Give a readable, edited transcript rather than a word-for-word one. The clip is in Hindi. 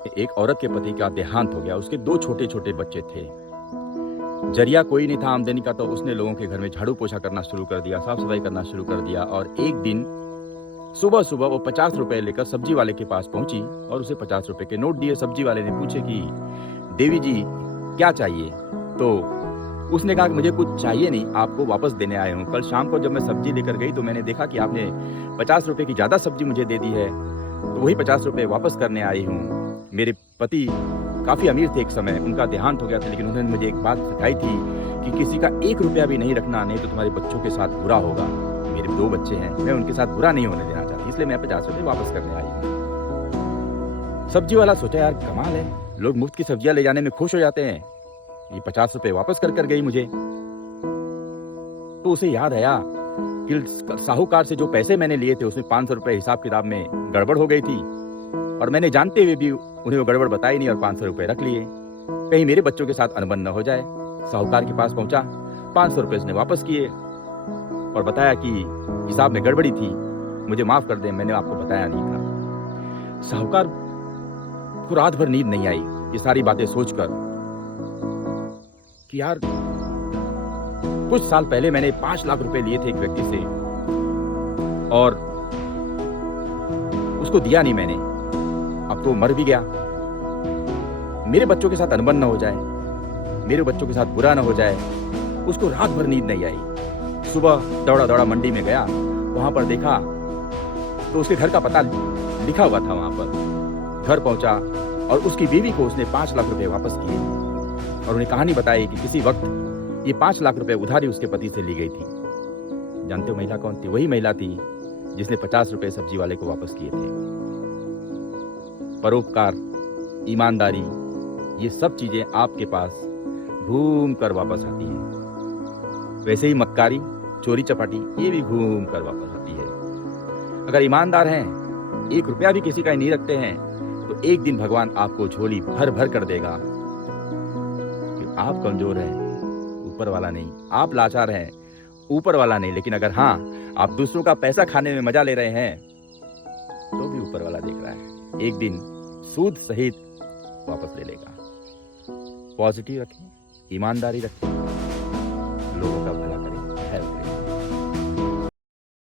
एक औरत के पति का देहांत हो गया। उसके 2 छोटे-छोटे बच्चे थे। जरिया कोई नहीं था आमदनी का, तो उसने लोगों के घर में झाड़ू पोछा करना शुरू कर दिया, साफ-सफाई करना शुरू कर दिया और एक दिन सुबह-सुबह वो 50 रुपए लेकर सब्जी वाले के पास पहुंची और उसे 50 रुपए के नोट दिए। सब्जी वाले ने पूछे कि देवी जी क्या चाहिए? तो उसने कहा कि मुझे कुछ चाहिए नहीं, आपको वापस देने आया हूँ। कल शाम को जब मैं सब्जी लेकर गई तो मैंने देखा कि आपने 50 रुपए की ज़्यादा सब्जी मुझे दे दी है, तो वही 50 रुपए वापस करने आई हूँ। मेरे पति काफ़ी अमीर थे एक समय, उनका देहांत हो गया था, लेकिन उन्होंने मुझे एक बात सिखाई थी कि किसी का 1 रुपया भी नहीं रखना, नहीं तो तुम्हारे बच्चों के साथ बुरा होगा। मेरे 2 बच्चे हैं, मैं उनके साथ बुरा नहीं होने देना चाहती, इसलिए मैं 50 रुपए वापस करने आई हूँ। सब्जी वाला सोचा यार कमाल है, लोग मुफ्त की सब्जियां ले जाने में खुश हो जाते हैं, ये 50 रुपए वापस कर गई मुझे। तो उसे याद आया कि साहूकार से जो पैसे मैंने लिए थे उसमें 500 रुपए हिसाब किताब में गड़बड़ हो गई थी और मैंने जानते हुए भी उन्हें वो गड़बड़ बताई नहीं और 500 रुपए रख लिए, कहीं मेरे बच्चों के साथ अनबन न हो जाए। साहूकार के पास पहुंचा, 500 रुपए उसने वापस किए और बताया कि हिसाब में गड़बड़ी थी, मुझे माफ कर दें, मैंने आपको बताया नहीं था। साहूकार को रात भर नींद नहीं आई ये सारी बातें सोचकर कि यार कुछ साल पहले मैंने 5 लाख रुपए लिए थे एक व्यक्ति से और उसको दिया नहीं मैंने, अब तो मर भी गया। मेरे बच्चों के साथ अनबन न हो जाए, मेरे बच्चों के साथ बुरा न हो जाए। उसको रात भर नींद नहीं आई। सुबह दौड़ा मंडी में गया, वहां पर देखा तो उसके घर का पता लिखा हुआ था वहां पर। घर पहुंचा और उसकी बीवी को उसने 5 लाख रुपए वापस किए और उन्हें कहानी बताई कि किसी वक्त ये 5 लाख रुपए उधारी उसके पति से ली गई थी। जानते हो महिला कौन थी? वही महिला थी जिसने 50 रुपए सब्जी वाले को वापस किए थे। परोपकार, ईमानदारी, ये सब चीजें आपके पास घूम कर वापस आती हैं। वैसे ही मक्कारी, चोरी चपाटी, ये भी घूम कर वापस आती है। अगर ईमानदार हैं, 1 रुपया भी किसी का नहीं रखते हैं, तो एक दिन भगवान आपको झोली भर भर कर देगा। कि आप कमजोर हैं, ऊपर वाला नहीं, आप लाचार हैं, ऊपर वाला नहीं, लेकिन अगर हाँ आप दूसरों का पैसा खाने में मजा ले रहे हैं तो भी ऊपर वाला देख रहा है, एक दिन सूद सहित वापस ले लेगा। पॉजिटिव रखें, ईमानदारी रखें, लोगों का भला